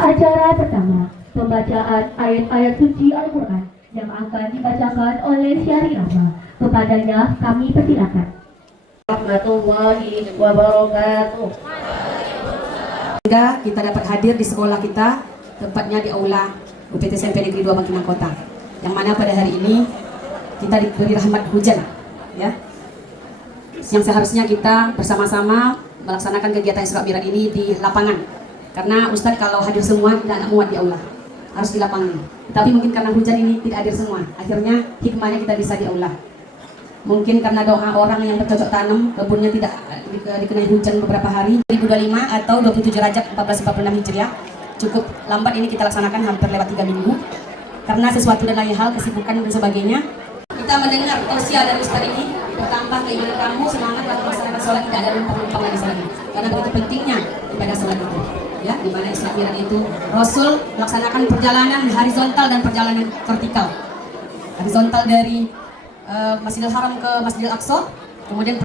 Acara pertama, pembacaan ayat-ayat suci Al-Quran yang akan dibacakan oleh Syari Rahma. Kepadanya kami persilakan. Warahmatullahi wabarakatuh. Kita dapat hadir di sekolah kita, tepatnya di aula UPT SMP Negeri 2 Bangkinang Kota. Yang mana pada hari ini kita diberi rahmat hujan, ya. Yang seharusnya kita bersama-sama melaksanakan kegiatan Isra Mi'raj ini di lapangan. Karena Ustadz kalau hadir semua tidak muat di aula, harus di lapangan. Tapi mungkin karena hujan ini tidak hadir semua, akhirnya hikmahnya kita bisa di aula. Mungkin karena doa orang yang bercocok tanam, kebunnya tidak dikenai hujan beberapa hari. 2025 atau 27 Rajab 1446 Hijriah. Cukup lambat ini kita laksanakan, hampir lewat 3 minggu. Karena sesuatu dan lain hal, kesibukan dan sebagainya. Kita mendengar tausiah dari Ustaz ini, bertambah keimanan kamu, semangat dalam melaksanakan sholat, tidak ada lumpang-lumpang lagi sholat. Karena begitu pentingnya ibadah sholat itu. Ya, di mana Isra Mi'raj itu Rasul melaksanakan perjalanan horizontal dan perjalanan vertikal. Horizontal dari Masjidil Haram ke Masjidil Aqsa, kemudian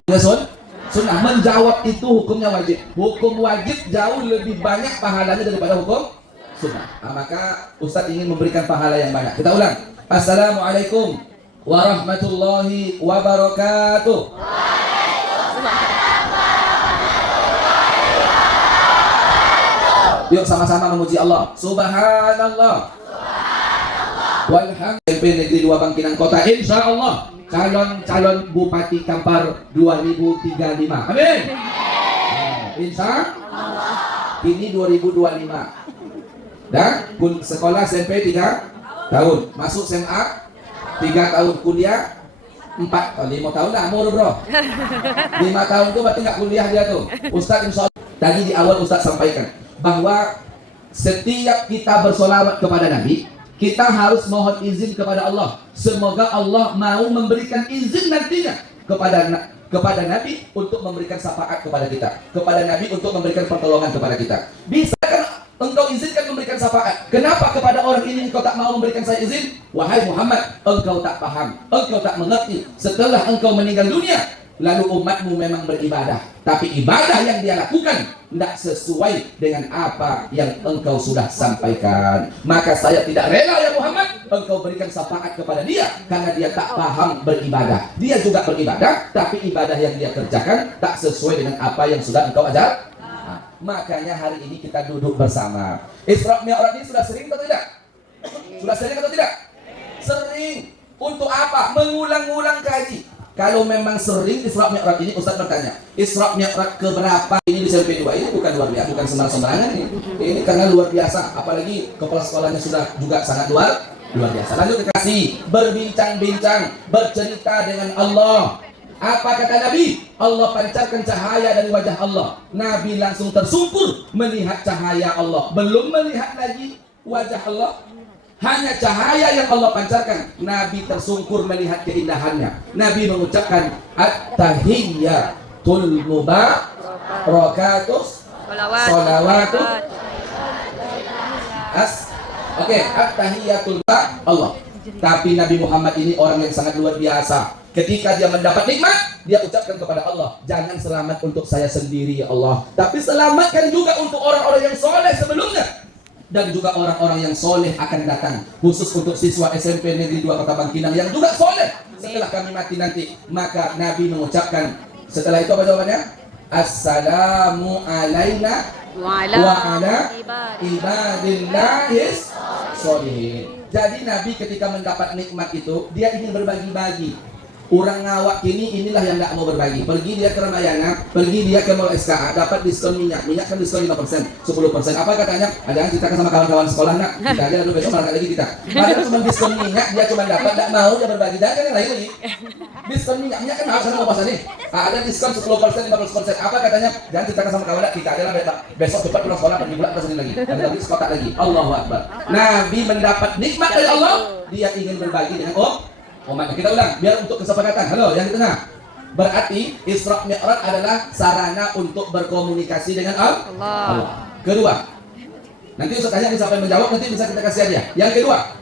sunnah. Menjawab itu hukumnya wajib. Hukum wajib jauh lebih banyak pahalanya daripada hukum sunnah. Maka Ustadz ingin memberikan pahala yang banyak. Kita ulang. Assalamualaikum warahmatullahi wabarakatuh. Yuk sama-sama memuji Allah. Subhanallah. Walhamdulillah. SMP Negeri 2 Bangkinang Kota, insya Allah calon Bupati Kampar 2035. Amin. Insya Allah. Ini 2025. Dan sekolah SMP 3 tahun, masuk SMA 3 tahun, kuliah 5 tahun dah umur bro. 5 tahun tuh berarti nggak kuliah dia tuh. Ustadz insya Allah, tadi di awal Ustadz sampaikan bahwa setiap kita bersolawat kepada Nabi, kita harus mohon izin kepada Allah. Semoga Allah mau memberikan izin nantinya kepada Nabi untuk memberikan syafaat kepada kita, kepada Nabi untuk memberikan pertolongan kepada kita. Bisa kan engkau izinkan memberikan syafaat? Kenapa kepada orang ini engkau tak mau memberikan saya izin? Wahai Muhammad, engkau tak paham, engkau tak mengerti. Setelah engkau meninggal dunia, lalu umatmu memang beribadah, tapi ibadah yang dia lakukan tidak sesuai dengan apa yang engkau sudah sampaikan. Maka saya tidak rela ya Muhammad, engkau berikan syafaat kepada dia, karena dia tak paham beribadah. Dia juga beribadah, tapi ibadah yang dia kerjakan tak sesuai dengan apa yang sudah engkau ajar. Makanya hari ini kita duduk bersama. Isra Mi'raj ini sudah sering atau tidak? Sudah sering atau tidak? Sering. Untuk apa? Mengulang-ulang kaji. Kalau memang sering Isra Mi'raj ini, Ustaz bertanya, Isra Mi'raj keberapa ini di SMP 2 ini bukan luar biasa, bukan sembarangan ini. Ini karena luar biasa, apalagi kepala sekolahnya sudah juga sangat luar biasa. Lanjut kasih berbincang-bincang, bercerita dengan Allah. Apa kata Nabi? Allah pancarkan cahaya dari wajah Allah. Nabi langsung tersungkur melihat cahaya Allah. Belum melihat lagi wajah Allah, hanya cahaya yang Allah pancarkan. Nabi tersungkur melihat keindahannya. Nabi mengucapkan At-tahiyyatul mubarakatus sholawatu Oke, At-tahiyyatul Allah. Tapi Nabi Muhammad ini orang yang sangat luar biasa. Ketika dia mendapat nikmat, dia ucapkan kepada Allah, jangan selamat untuk saya sendiri ya Allah, tapi selamatkan juga untuk orang-orang yang soleh sebelumnya. Dan juga orang-orang yang soleh akan datang. Khusus untuk siswa SMP Negeri 2 Kota Bangkinang yang juga soleh setelah kami mati nanti. Maka Nabi mengucapkan, setelah itu apa jawabannya? Assalamu alaina wa ala ibadillahis sholihin. Jadi Nabi ketika mendapat nikmat itu, dia ingin berbagi-bagi. Orang ngawak kini inilah yang tidak mau berbagi. Pergi dia ke Ramayana, pergi dia ke Mall SKA, dapat diskon minyak kan diskon 5%, 10%. Apa katanya? Ada yang ceritakan sama kawan-kawan sekolah nak. Kita aja lalu besok berangkat lagi kita. Padahal cuma diskon minyak, dia cuma dapat, tidak mau dia berbagi. Dan yang lain lagi. Diskon minyak kan harus sama apa nih? Ada diskon 10%, 15%. Apa katanya? Jangan ceritakan sama kawan nak. Kita adalah besok cepat pulang sekolah, pergi pula ke sini lagi. Ada lagi sekotak lagi. Allahu Akbar. Nabi mendapat nikmat dari Allah, dia ingin berbagi dengan umatnya. Kita ulang biar untuk kesepakatan. Halo yang di tengah. Berarti Isra Mi'raj adalah sarana untuk berkomunikasi dengan Allah. Kedua, nanti Ustaz tanya siapa yang menjawab, nanti bisa kita kasih hadiah. Yang kedua,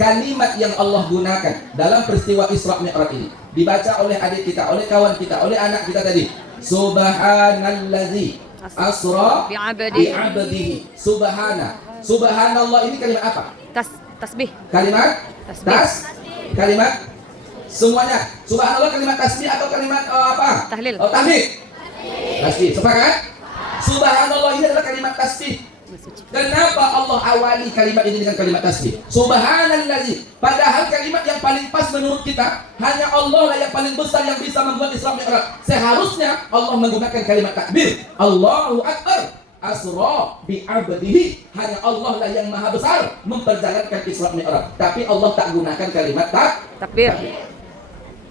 kalimat yang Allah gunakan dalam peristiwa Isra Mi'raj ini dibaca oleh adik kita, oleh kawan kita, oleh anak kita tadi. Subhanallazi Asra bi'abdihi. Subhanallah ini kalimat apa? Tasbih. Kalimat kalimat semuanya. Subhanallah kalimat tasbih atau kalimat apa? Tahlil. Oh, tahlil. Tasbih. Sepakat? Subhanallah ini adalah kalimat tasbih. Kenapa Allah awali kalimat ini dengan kalimat tasbih? Subhanallazi. Padahal kalimat yang paling pas menurut kita hanya Allah lah yang paling besar yang bisa membuat Isra Mi'raj. Seharusnya Allah menggunakan kalimat takbir. Allahu Akbar. Asra bi'abdihi. Hanya Allah lah yang maha besar memperjalankan Isra Mi'raj. Tapi Allah tak gunakan kalimat Takbir.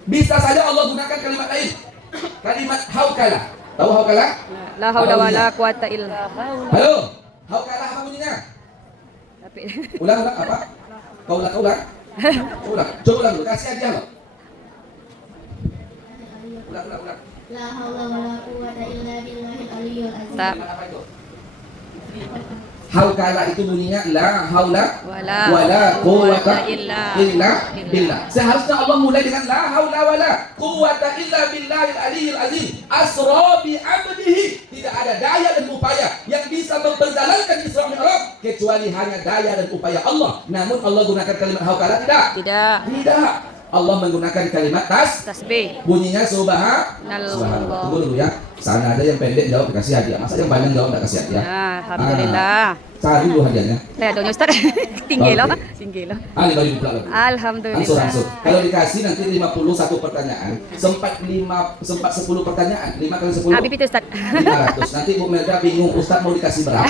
Bisa saja Allah gunakan kalimat lain. Kalimat haukala. Tahu haukala? La haula wala quwata illa. Halo. Haukala apa bunyinya? Ulang apa? Kau ulang. Ulang. Coba ulang dulu. Kasih aja lo. Ulang. La haula wala quwwata illa billahil aliyyil azim. Apa itu? Haukala itu bunyinya la haula wala quwwata illa billah. Seharusnya Allah mulai dengan la haula wala quwwata illa billahil aliyyil azim. Asra bi 'abdihi. Tidak ada daya dan upaya yang bisa memperjalankan Isra Mi'raj kecuali hanya daya dan upaya Allah. Namun Allah gunakan kalimat haukala tidak? Tidak. Allah menggunakan kalimat Tasbih. Bunyinya subhanallah. Tunggu dulu ya. Sana ada yang pendek jawab dikasih hadiah. Masa yang panjang jawab tak kasih hadiah? Alhamdulillah. Cari dulu hadiahnya. Saya dong Ustaz. Tinggi loh. Ali bagi pula lagi. Alhamdulillah. Langsung. Kalau dikasih nanti 51 pertanyaan, sempat 10 pertanyaan, 5 kali 10. Habib itu Ustaz. 500. Nanti Bu Melda bingung Ustaz mau dikasih berapa.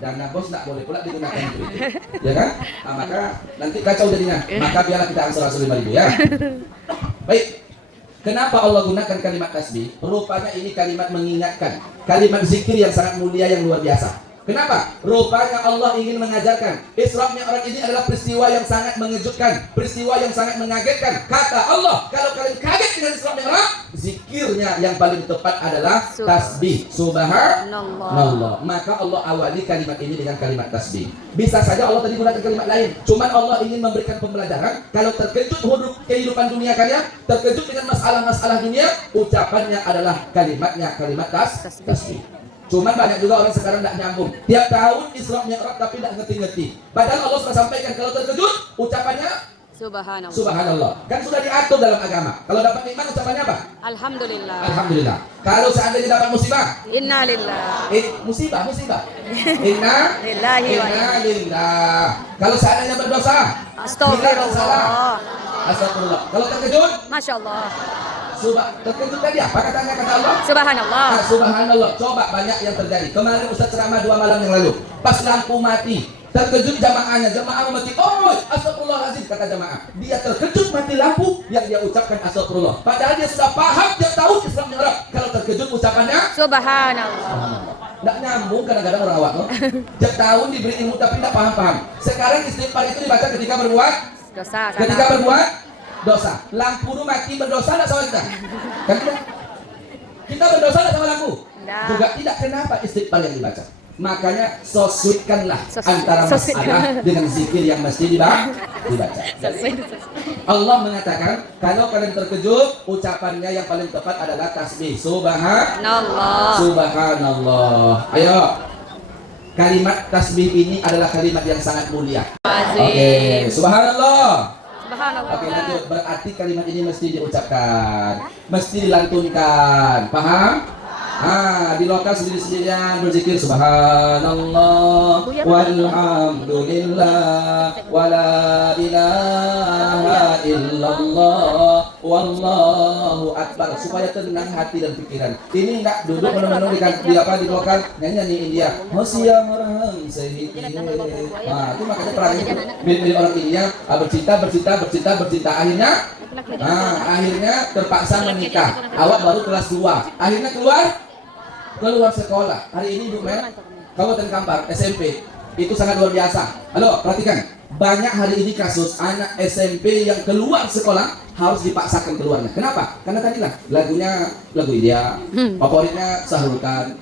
Dana bos tak boleh pula digunakan untuk itu. Ya kan? Maka nanti kacau jadinya. Maka biarlah kita ansur 5.000 ya. Baik. Kenapa Allah gunakan kalimat tasbih? Rupanya ini kalimat mengingatkan, kalimat zikir yang sangat mulia yang luar biasa. Kenapa? Rupanya Allah ingin mengajarkan Isra Mi'raj ini adalah peristiwa yang sangat mengejutkan, peristiwa yang sangat mengagetkan. Kata Allah, kalau kalian kaget dengan Isra Mi'raj, zikirnya yang paling tepat adalah tasbih. Subhanallah. Maka Allah awali kalimat ini dengan kalimat tasbih. Bisa saja Allah tadi gunakan kalimat lain. Cuman Allah ingin memberikan pembelajaran. Kalau terkejut kehidupan dunia kalian, terkejut dengan masalah-masalah dunia, ucapannya adalah kalimatnya kalimat tasbih. Cuman banyak juga orang sekarang tidak nyambung. Tiap tahun Isra Mi'raj tapi tidak ngerti-ngerti. Padahal Allah sudah sampaikan kalau terkejut ucapannya Subhanallah. Kan sudah diatur dalam agama. Kalau dapat nikmat ucapannya apa? Alhamdulillah. Kalau seandainya dapat musibah? Inna lillah. Musibah. Inna lillah. Kalau seandainya berdosa? Astagfirullah. Kalau terkejut? Masya Allah. Terkejut tadi apa katanya kata Allah? Subhanallah. Subhanallah. Coba banyak yang terjadi. Kemarin Ustaz ceramah 2 malam yang lalu. Pas lampu mati, terkejut jamaah mati. Oh, astagfirullahaladzim kata jamaah. Dia terkejut mati lampu yang dia ucapkan astagfirullah. Padahal dia sudah paham, dia tahu Isra Mi'raj. Kalau terkejut ucapannya Subhanallah. Tidak nyambung kadang-kadang orang awak. Tiap tahun diberi ilmu tapi tidak paham. Sekarang istighfar itu dibaca ketika berbuat dosa. Dosa. Lampu itu mati berdosa tidak sama kita? Kan kita berdosa tidak sama lampu? Juga tidak. Kenapa istighfar yang dibaca? Makanya soswitkanlah antara masalah dengan zikir yang mesti dibaca. Allah mengatakan kalau kalian terkejut, ucapannya yang paling tepat adalah tasbih. Subhanallah. Ayo. Kalimat tasbih ini adalah kalimat yang sangat mulia. Oke, subhanallah. Oke, nanti berarti kalimat ini mesti diucapkan, mesti dilantunkan. Paham? Di lokal sendiri-sendirian berzikir subhanallah walhamdulillah wala ilaha illallah wallahu akbar supaya tenang hati dan pikiran. Ini enggak duduk menung-menung di lokal nyanyi India. Masya orang sehingga. Itu makanya perang itu milik orang India bercinta akhirnya terpaksa menikah. Awak baru kelas 2. Akhirnya keluar sekolah. Hari ini Bu Mel, Kabupaten Kampar, SMP, itu sangat luar biasa. Halo, perhatikan. Banyak hari ini kasus anak SMP yang keluar sekolah harus dipaksakan keluarnya. Kenapa? Karena tadi lah lagunya lagu India, favoritnya Shahrukh Khan,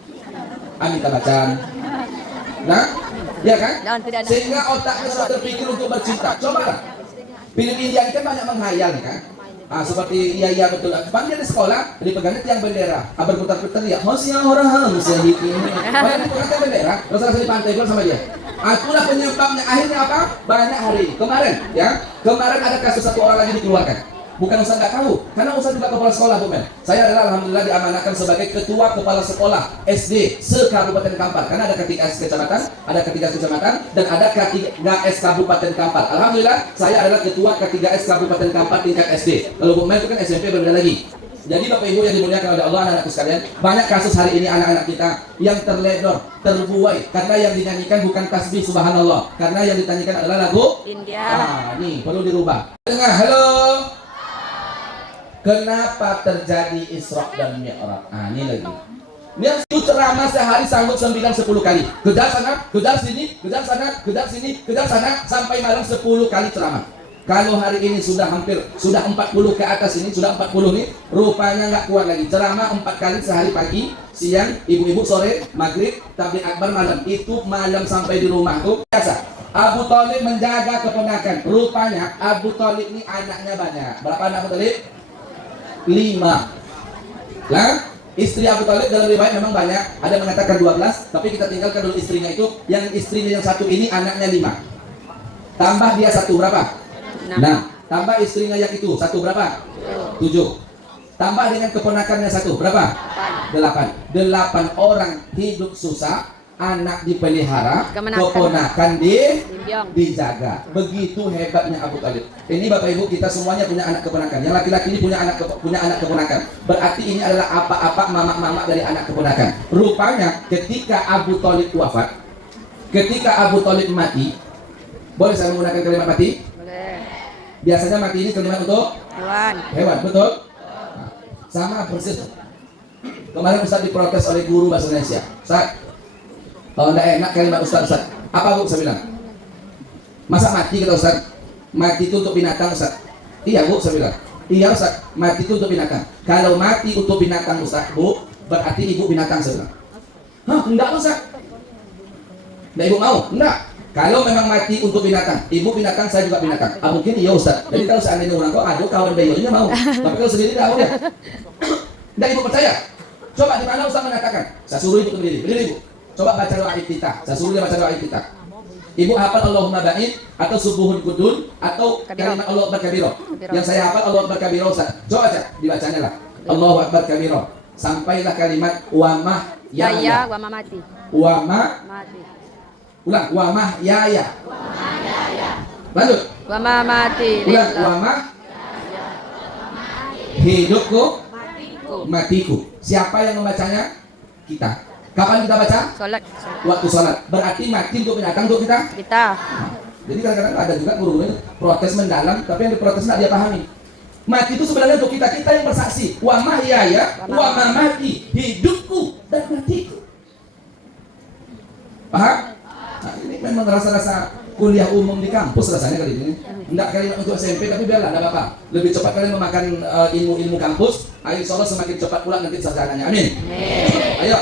Amitabh Bachchan. Nah, ya kan? Sehingga otaknya sudah terpikir untuk bercinta. Coba lah. Film India ini kan banyak menghayal kan? Seperti iya betul. Bang dia di sekolah dipegangnya tiang bendera. Berputar-putar ya. Hosya orang hosya gitu. Banyak dipegang tiang bendera. Terus saya di pantai gol sama dia. Itulah penyebabnya. Akhirnya apa? Banyak hari ini. Kemarin ya. Kemarin ada kasus satu orang lagi dikeluarkan. Bukan Ustaz nggak tahu, karena Ustaz juga kepala sekolah, Bu Men. Saya adalah alhamdulillah diamanahkan sebagai ketua kepala sekolah SD se-Kabupaten Kampar. Karena ada K3S kecamatan, ada K3S kecamatan, dan ada K3S Kabupaten Kampar. Alhamdulillah, saya adalah ketua K3S Kabupaten Kampar tingkat SD. Lalu Bu Men itu kan SMP berbeda lagi. Jadi Bapak Ibu yang dimuliakan oleh Allah, anak-anakku sekalian, banyak kasus hari ini anak-anak kita yang terledor, terbuai karena yang dinyanyikan bukan tasbih subhanallah, karena yang dinyanyikan adalah lagu India. nih perlu dirubah. Dengar, halo. Kenapa terjadi Isra dan Mi'raj? Ini lagi. Yang itu ceramah sehari sanggup 9-10 kali. Kejar sana, kejar sini, kejar sana, kejar sini, kejar sana, sampai malam 10 kali ceramah. Kalau hari ini sudah 40 ke atas ini, sudah 40 nih, rupanya nggak kuat lagi. Ceramah 4 kali sehari pagi, siang, ibu-ibu sore, maghrib, tabligh akbar malam. Itu malam sampai di rumah tuh biasa. Abu Thalib menjaga keponakan. Rupanya Abu Thalib ini anaknya banyak. Berapa anak Abu Thalib? 5. Lah, istri Abu Thalib dalam riwayat memang banyak. Ada mengatakan 12, tapi kita tinggalkan dulu istrinya itu. Yang istrinya yang satu ini anaknya 5. Tambah dia 1 berapa? 6. Tambah istrinya yang itu 1 berapa? 7. Tambah dengan keponakannya 1 berapa? 8. 8 orang hidup susah. Anak dipelihara, keponakan dijaga. Begitu hebatnya Abu Thalib. Ini Bapak Ibu, kita semuanya punya anak keponakan. Yang laki-laki ini punya anak keponakan. Berarti ini adalah apa-apa mama-mama dari anak keponakan. Rupanya ketika Abu Thalib wafat, ketika Abu Thalib mati, boleh saya menggunakan kalimat mati? Boleh. Biasanya mati ini kalimat untuk hewan, betul? Sama persis. Kemarin Ustaz diprotes oleh guru bahasa Indonesia. Ustaz, kalau tidak enak kalimat Ustaz. Apa Bu saya bilang? Masa mati kata Ustaz? Mati itu untuk binatang Ustaz. Iya Bu saya bilang. Iya Ustaz, mati itu untuk binatang. Kalau mati untuk binatang Ustaz, Bu, berarti ibu binatang saya bilang. Hah, enggak Ustaz. Enggak ibu mau? Enggak. Kalau memang mati untuk binatang, ibu binatang, saya juga binatang. Mungkin iya Ustaz. Jadi kalau seandainya orang kok aduh kawan bayinya mau. Tapi kalau sendiri enggak udah. Enggak ibu percaya. Coba di mana Ustaz mengatakan? Saya suruh ibu berdiri. Berdiri ibu. Coba baca doa iftitah. Saya suruh dia baca doa iftitah. Ibu hafal Allahumma ba'id atau subuhun kudun atau kalimat Allah Akbar kabiro. Yang saya hafal Allah Akbar kabiro Ustaz. Coba aja dibacanya lah. Allahu Akbar kabiro. Sampailah kalimat wamah ya wamah mati. Wamah Mati. ulang wamah ya. Lanjut. Wamah mati. Ulang wamah hidupku matiku. Siapa yang membacanya? Kita. Kapan kita baca? Sholat. Waktu sholat. Berarti mati untuk binatang untuk kita? Kita. Jadi kadang-kadang ada juga guru-guru protes mendalam, tapi yang diprotes tidak dia pahami. Mati itu sebenarnya untuk kita yang bersaksi. Wa mahyaya wa mamati, hidupku dan matiku. Paham? Nah, ini memang rasa-rasa kuliah umum di kampus rasanya kali ini. Enggak kalian untuk SMP, tapi biarlah, enggak apa-apa. Lebih cepat kalian memakan ilmu-ilmu kampus. Ayo insya Allah semakin cepat pula nanti sarjananya. Amin. Ayo.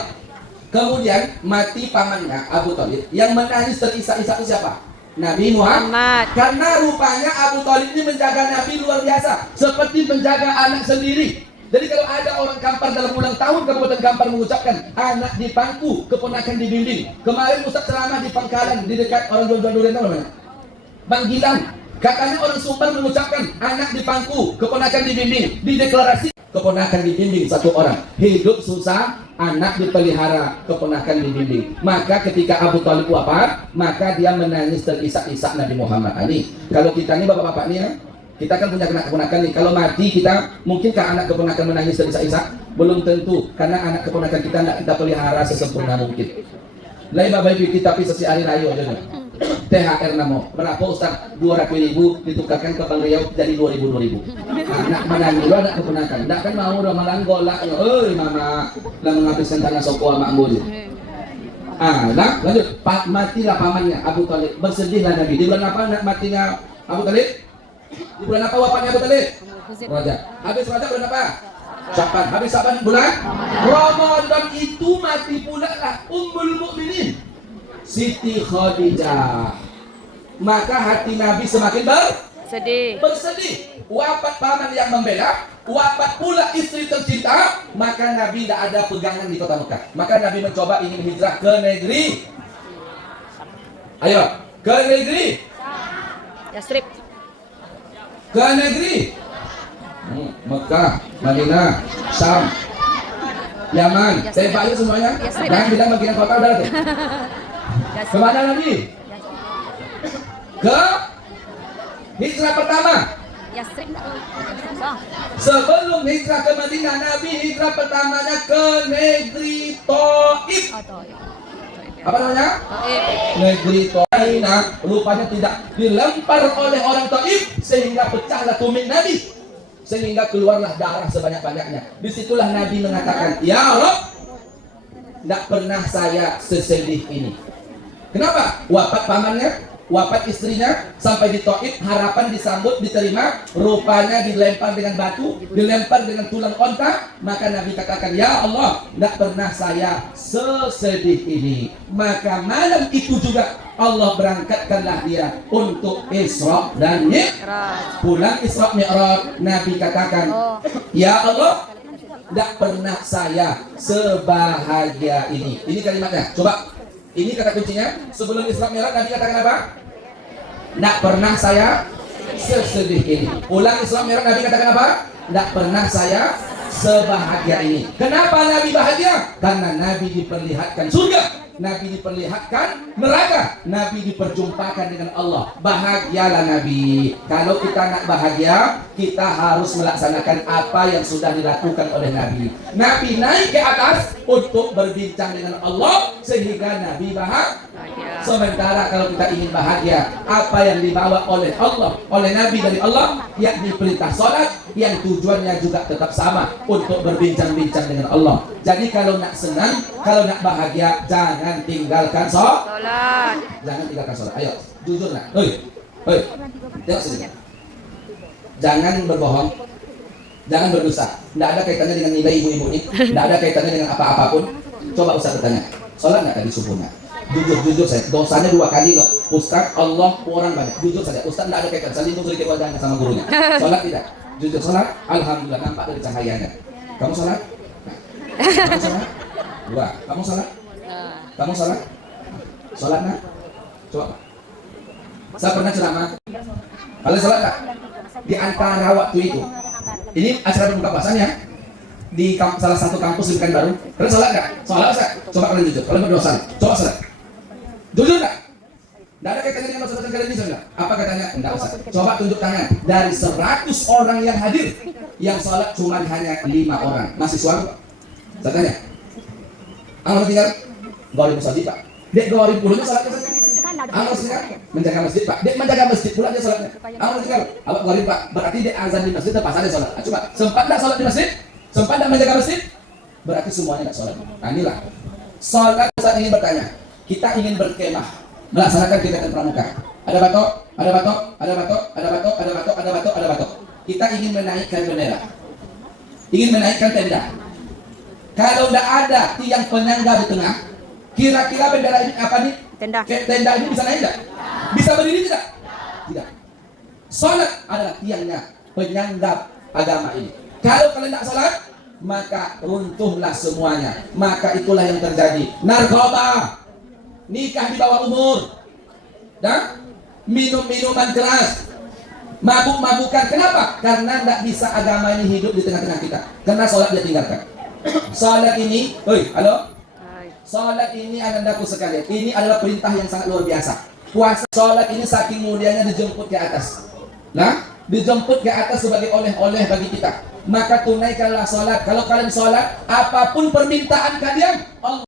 Kemudian mati pamannya Abu Thalib. Yang menangis terisak-isak itu siapa? Nabi Muhammad. Karena rupanya Abu Thalib ini menjaga Nabi luar biasa, seperti menjaga anak sendiri. Jadi kalau ada orang Kampar dalam ulang tahun Kabupaten Kampar mengucapkan anak di pangku, keponakan dibimbing. Kemarin Ustaz ceramah di Pangkalan di dekat orang jual durian tahu namanya? Banggilan. Katanya orang Sumbar mengucapkan anak di pangku, keponakan dibimbing. Di deklarasi keponakan dibimbing satu orang. Hidup susah, anak dipelihara, keponakan dibimbing. Maka ketika Abu Thalib wafat, maka dia menangis terisak-isak Nabi Muhammad. Ini kalau kita ini bapak-bapak ini ya, kita kan punya keponakan nih. Kalau mati kita, mungkinkah anak keponakan menangis terisak-isak? Belum tentu, karena anak keponakan kita tidak kita pelihara sesempurna mungkin. Lain bapak ibu kita pisah si hari rayu aja nih. THR namo berapa Ustaz? 200.000 ditukarkan ke Bank Riau jadi 2.000. Anak menangis dulu anak keponakan. Tidak kan mau udah malang golak. Mama lah menghabiskan tanah soko sama ambil. Nah, lanjut. Matilah pamannya Abu Thalib. Bersedihlah Nabi. Di bulan apa matinya Abu Thalib? Di bulan apa wafatnya Abu Thalib? Rajab. Habis Rajab bulan apa? Syaban. Habis Syaban bulan Ramadan. Itu mati pula lah Ummul Mukminin Siti Khadijah. Maka hati Nabi semakin Sedih. Bersedih. Wafat paman yang membela, wafat pula istri tercinta, maka Nabi tidak ada pegangan di kota Mekah. Maka Nabi mencoba ingin hijrah ke negeri. Ayo, ke negeri. Yastrib. Ke negeri. Mekah, Madinah, Syam, Yaman. Tembak yuk semuanya. Jangan bilang bagian kota udah tuh. Kemana lagi? Ke hijrah pertama. Yastrib. Sebelum hijrah ke Madinah, Nabi hijrah pertamanya ke negeri Taif. Apa namanya? Negeri Taif. Nah, rupanya tidak dilempar oleh orang Taif sehingga pecahlah tumit Nabi. Sehingga keluarlah darah sebanyak-banyaknya. Disitulah Nabi mengatakan, ya Allah, tidak pernah saya sesedih ini. Kenapa? Wafat pamannya, wafat istrinya, sampai di Taif, harapan disambut, diterima, rupanya dilempar dengan batu, dilempar dengan tulang onta. Maka Nabi katakan, ya Allah, tidak pernah saya sesedih ini. Maka malam itu juga Allah berangkatkanlah dia untuk Isra dan Mi'raj. Pulang Isra Mi'raj, Nabi katakan, ya Allah, tidak pernah saya sebahagia ini. Ini kalimatnya, coba. Ini kata kuncinya. Sebelum Isra Mi'raj Nabi katakan apa? Tidak pernah saya sesedih ini. Pulang Isra Mi'raj Nabi katakan apa? Tidak pernah saya sebahagia ini. Kenapa Nabi bahagia? Karena Nabi diperlihatkan surga, Nabi diperlihatkan neraka, Nabi diperjumpakan dengan Allah. Bahagialah Nabi. Kalau kita nak bahagia, kita harus melaksanakan apa yang sudah dilakukan oleh Nabi. Nabi naik ke atas untuk berbincang dengan Allah sehingga Nabi bahagia. Sementara kalau kita ingin bahagia, apa yang dibawa oleh Allah, oleh Nabi dari Allah, yakni perintah sholat, yang tujuannya juga tetap sama, untuk berbincang-bincang dengan Allah. Jadi kalau nak senang, kalau nak bahagia, jangan tinggalkan sholat. Jangan tinggalkan sholat. Ayo, jujur nak. Hei, tengok sini. Jangan berbohong, jangan berdusta. Tidak ada kaitannya dengan nilai ibu-ibu ini. Tidak ada kaitannya dengan apa-apapun. Coba Ustaz bertanya, sholat nggak tadi subuhnya? Jujur saya, dosanya 2 kali loh. Ustaz, Allah, orang banyak. Jujur saja, Ustaz tidak ada kaitan. Selindung sedikit wajahnya sama gurunya. Sholat tidak? Jujur sholat? Alhamdulillah, nampak dari cahayanya. Kamu sholat? Kamu sholat? 2. Kamu sholat? Kamu sholat? Sholat nak? Coba. Saya pernah ceramah. Kalian sholat tak? Di antara waktu itu, ini acara berbuka puasanya di salah satu kampus di Pekanbaru. Kalian sholat nggak? Sholat Ustaz? Coba kalian jujur. Kalian berdosa. Coba sholat. Jujur nggak? Nggak ada kaitannya dengan dosa-dosa kalian bisa nggak? Apa katanya? Enggak Ustaz. Coba tunjuk tangan. Dari 100 orang yang hadir, yang sholat cuma hanya 5 orang. Masih suara? Saya tanya. Amal tinggal? Gawari musajid Pak. Dek gawari puluhnya sholatnya saja. Amal tinggal? Menjaga masjid Pak. Dek menjaga masjid pula dia sholatnya. Amal tinggal? Abang gawari Pak. Berarti dek azan di masjid terpas ada sholat. Coba. Sempat nggak sholat di masjid? Sempat nggak menjaga masjid? Berarti semuanya nggak sholat. Nah inilah. Sholat saat ini bertanya. Kita ingin berkemah, melaksanakan kegiatan pramuka. Ada batok, ada batok, ada batok, ada batok, ada batok, ada batok, ada batok. Kita ingin menaikkan bendera, ingin menaikkan tenda. Kalau tidak ada tiang penyangga di tengah, kira-kira bendera ini apa nih? Tenda. Tenda ini bisa naik tidak? Bisa berdiri tidak? Tidak. Salat adalah tiangnya, penyangga agama ini. Kalau kalian tidak salat, maka runtuhlah semuanya. Maka itulah yang terjadi. Narkoba, nikah di bawah umur, dan minum-minuman keras, mabuk-mabukan. Kenapa? Karena tidak bisa agama ini hidup di tengah-tengah kita. Karena sholat dia tinggalkan. Sholat ini, halo? Sholat ini anandaku sekalian, ini adalah perintah yang sangat luar biasa. Puasa sholat ini saking mulianya dijemput ke atas. Nah, dijemput ke atas sebagai oleh-oleh bagi kita. Maka tunaikanlah sholat. Kalau kalian sholat, apapun permintaan kalian, Allah